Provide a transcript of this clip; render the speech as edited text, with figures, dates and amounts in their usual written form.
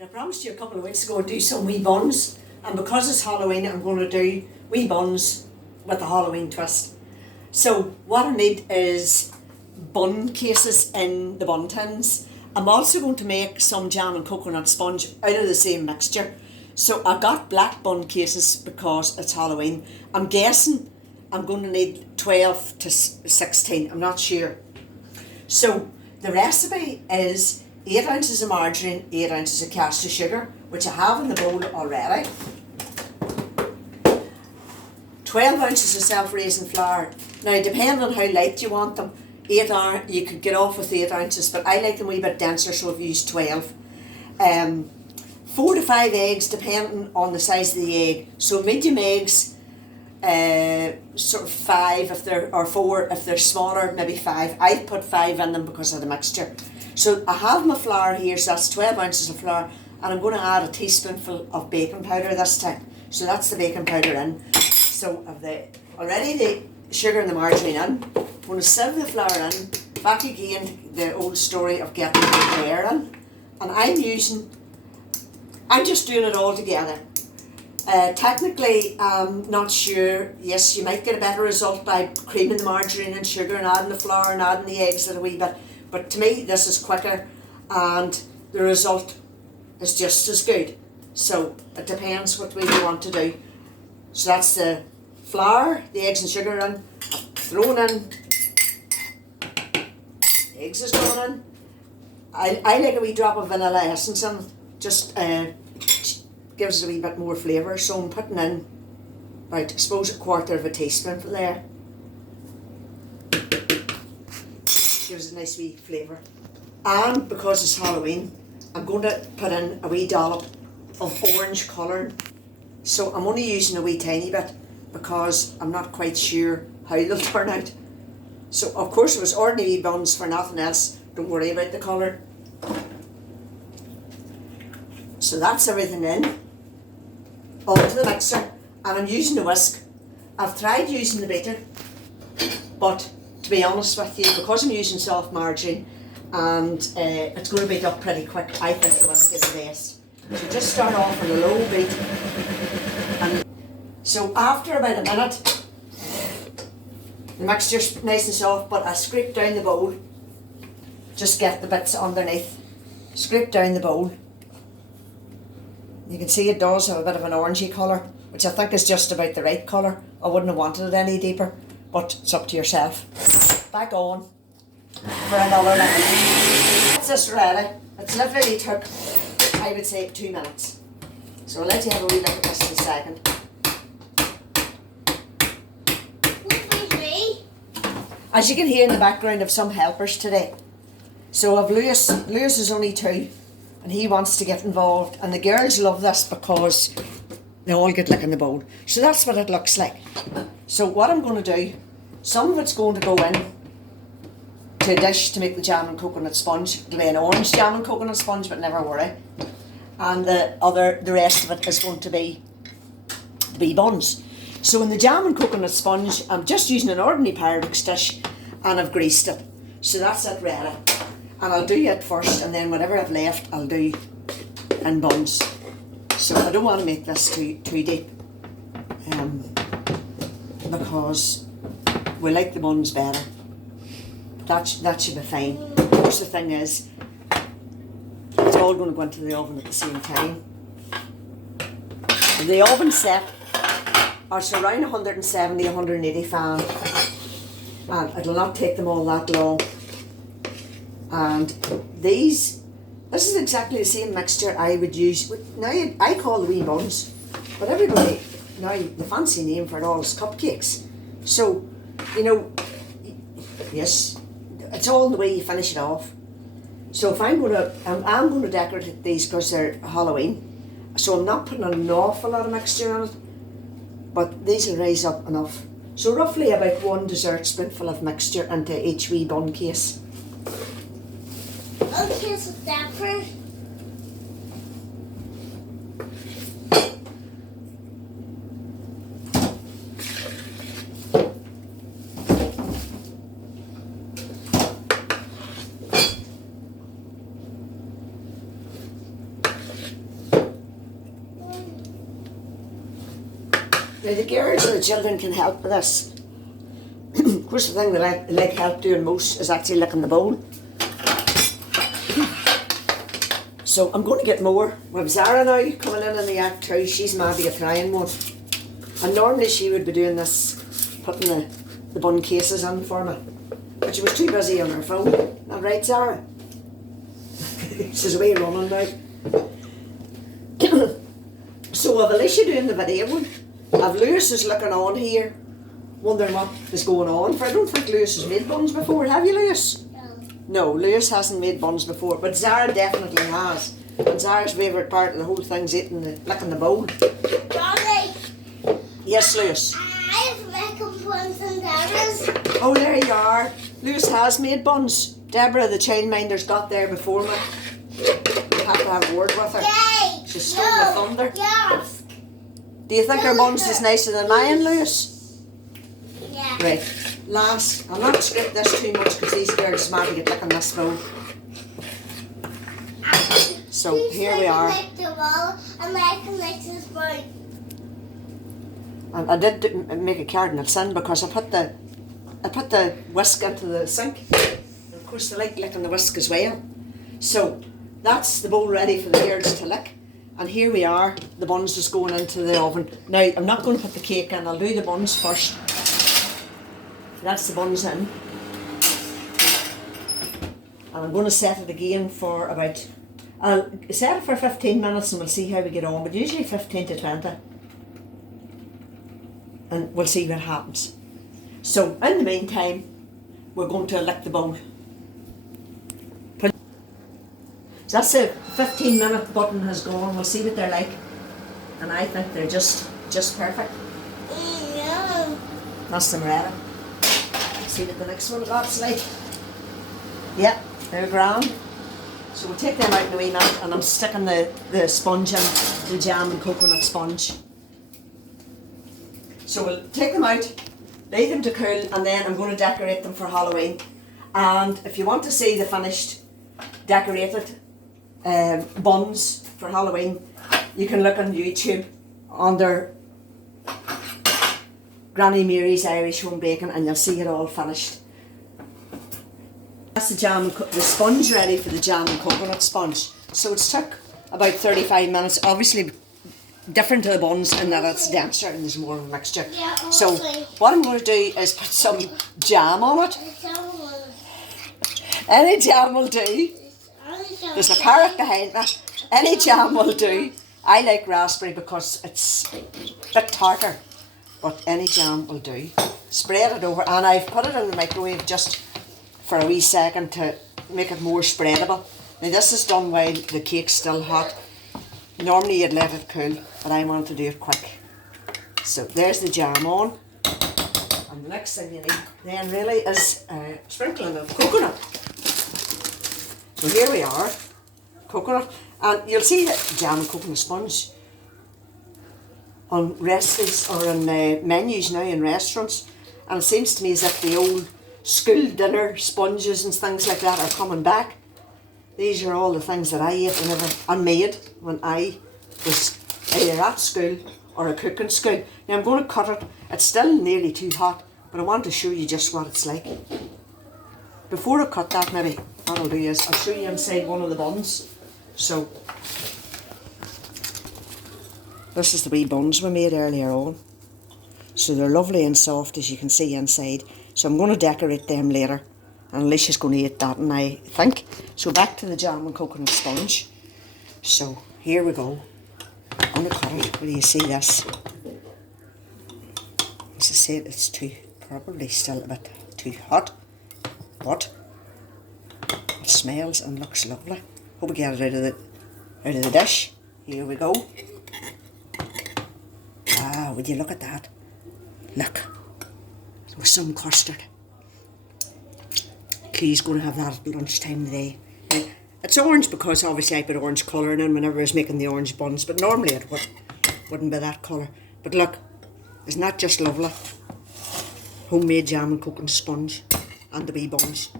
I promised you a couple of weeks ago I'd do some wee buns, and because it's Halloween I'm going to do wee buns with a Halloween twist. So what I need is bun cases in the bun tins. I'm also going to make some jam and coconut sponge out of the same mixture. So I got black bun cases because it's Halloween. I'm guessing I'm going to need 12 to 16, I'm not sure. So the recipe is 8 ounces of margarine, 8 ounces of caster sugar, which I have in the bowl already. 12 ounces of self-raising flour. Now, depending on how light you want them, you could get off with 8 ounces, but I like them a wee bit denser, so I've used 12. 4 to 5 eggs, depending on the size of the egg. So medium eggs, sort of 5 if they're, or 4 if they're smaller, maybe 5. I put 5 in them because of the mixture. So I have my flour here, so that's 12 ounces of flour, and I'm going to add a teaspoonful of baking powder this time. So that's the baking powder in. So I've already the sugar and the margarine in. I'm going to sieve the flour in. Back again, the old story of getting the air in. And I'm just doing it all together. Technically, I'm not sure. Yes, you might get a better result by creaming the margarine and sugar and adding the flour and adding the eggs a wee bit. But to me, this is quicker and the result is just as good. So it depends what way you want to do. So that's the flour, the eggs and sugar in. I've thrown in. The eggs is going in. I like a wee drop of vanilla essence in. Just gives it a wee bit more flavour. So I'm putting in about, I suppose, a quarter of a teaspoonful there. Gives a nice wee flavour. And because it's Halloween, I'm going to put in a wee dollop of orange colouring. So I'm only using a wee tiny bit because I'm not quite sure how they'll turn out. So of course it was ordinary buns for nothing else. Don't worry about the colour. So that's everything in. Onto the mixer. And I'm using a whisk. I've tried using the beater, but to be honest with you, because I'm using soft margarine and it's going to beat up pretty quick, I think the whisk is the best. So just start off on a low beat. And so after about a minute, the mixture's nice and soft, but I scrape down the bowl. Just get the bits underneath. Scrape down the bowl. You can see it does have a bit of an orangey colour, which I think is just about the right colour. I wouldn't have wanted it any deeper, but it's up to yourself. Back on for another minute. That's this ready. It's literally took, I would say, 2 minutes. So I'll let you have a wee look at this in a second. As you can hear in the background, I've some helpers today. So I've Lewis is only 2 and he wants to get involved, and the girls love this because they all get lick in the bowl. So that's what it looks like. So what I'm going to do, some of it's going to go in to a dish to make the jam and coconut sponge. It'll be an orange jam and coconut sponge, but never worry. And the rest of it is going to be the wee buns. So in the jam and coconut sponge, I'm just using an ordinary Pyrex dish and I've greased it. So that's it ready. And I'll do it first, and then whatever I've left I'll do in buns. So I don't want to make this too deep because we like the buns better. That should be fine. Of course the thing is, it's all going to go into the oven at the same time. The oven set are around 170, 180 fan, and it'll not take them all that long. And this is exactly the same mixture I would use. Now I call the wee buns, but everybody now the fancy name for it all is cupcakes. So, you know, yes, it's all the way you finish it off. So if I'm going to decorate these because they're Halloween. So I'm not putting an awful lot of mixture on it, but these will rise up enough. So roughly about 1 dessert spoonful of mixture into each wee bun case. Okay, so that first. Now the girls and the children can help with this. Of course, the thing that I like help doing most is actually licking the bowl. So I'm going to get more. We have Zara now coming in the act too. She's maybe a trying one. And normally she would be doing this, putting the bun cases in for me. But she was too busy on her phone. Not right, Zara? She's away running now. So I've Alicia doing the video one. I've Lewis is looking on here, wondering what is going on. For I don't think Lewis has made buns before. Have you, Lewis? No, Lewis hasn't made buns before, but Zara definitely has. And Zara's favourite part of the whole thing's licking the bowl. Daddy. Yes, Lewis? I've making buns and Deborah's. Oh, there you are. Lewis has made buns. Deborah, the childminder's got there before me. We have to have a word with her. Yay! She's stole the thunder. Yes. Do you think her buns is nicer than mine, Lewis? Yeah. Right. Last, I'll not script this too much because these girls might get licking this bowl. So here we are. And I can lick this spoon. And I did make a cardinal sin because I put the whisk into the sink. And of course they like licking the whisk as well. So that's the bowl ready for the girls to lick. And here we are, the buns just going into the oven. Now I'm not going to put the cake in, I'll do the buns first. That's the buns in. And I'm going to set it again for about, I'll set it for 15 minutes and we'll see how we get on, but usually 15 to 20. And we'll see what happens. So in the meantime, we're going to lick the bowl. So that's the 15-minute button has gone, we'll see what they're like. And I think they're just perfect. Yeah. That's them ready. See what the next one looks like. Yeah, they're grand. So we'll take them out in a wee minute and I'm sticking the sponge in, the jam and coconut sponge. So we'll take them out, leave them to cool, and then I'm going to decorate them for Halloween. And if you want to see the finished decorated buns for Halloween, you can look on YouTube under Granny Mary's Irish Home Baking and you'll see it all finished. That's the jam, the sponge ready for the jam and coconut sponge. So it's took about 35 minutes, obviously different to the buns in that it's denser and there's more of a mixture. Yeah, so what I'm going to do is put some jam on it. Any jam will do. There's a parrot behind me. Any jam will do. I like raspberry because it's a bit tartar, but any jam will do. Spread it over, and I've put it in the microwave just for a wee second to make it more spreadable. Now this is done while the cake's still hot. Normally you'd let it cool, but I wanted to do it quick. So there's the jam on, and the next thing you need then really is a sprinkling of coconut. So here we are, coconut, and you'll see the jam and coconut sponge on recipes or on menus now in restaurants, and it seems to me as if the old school dinner sponges and things like that are coming back. These are all the things that I ate whenever I made when I was either at school or a cooking school. Now I'm going to cut it. It's still nearly too hot, but I want to show you just what it's like. Before I cut that, maybe what I'll do is I'll show you inside one of the buns. So this is the wee buns we made earlier on. So they're lovely and soft as you can see inside. So I'm going to decorate them later. And Alicia's going to eat that, and I think. So back to the jam and coconut sponge. So here we go. I'm going to cut it. Will you see this? As I said, it's probably still a bit too hot. But it smells and looks lovely. Hope we get it out of the dish. Here we go. Wow, would you look at that? Look. With some custard. Kay's going to have that at lunchtime today. It's orange because obviously I put orange colouring in whenever I was making the orange buns, but normally it wouldn't be that colour. But look, isn't that just lovely? Homemade jam and coconut sponge and the wee buns.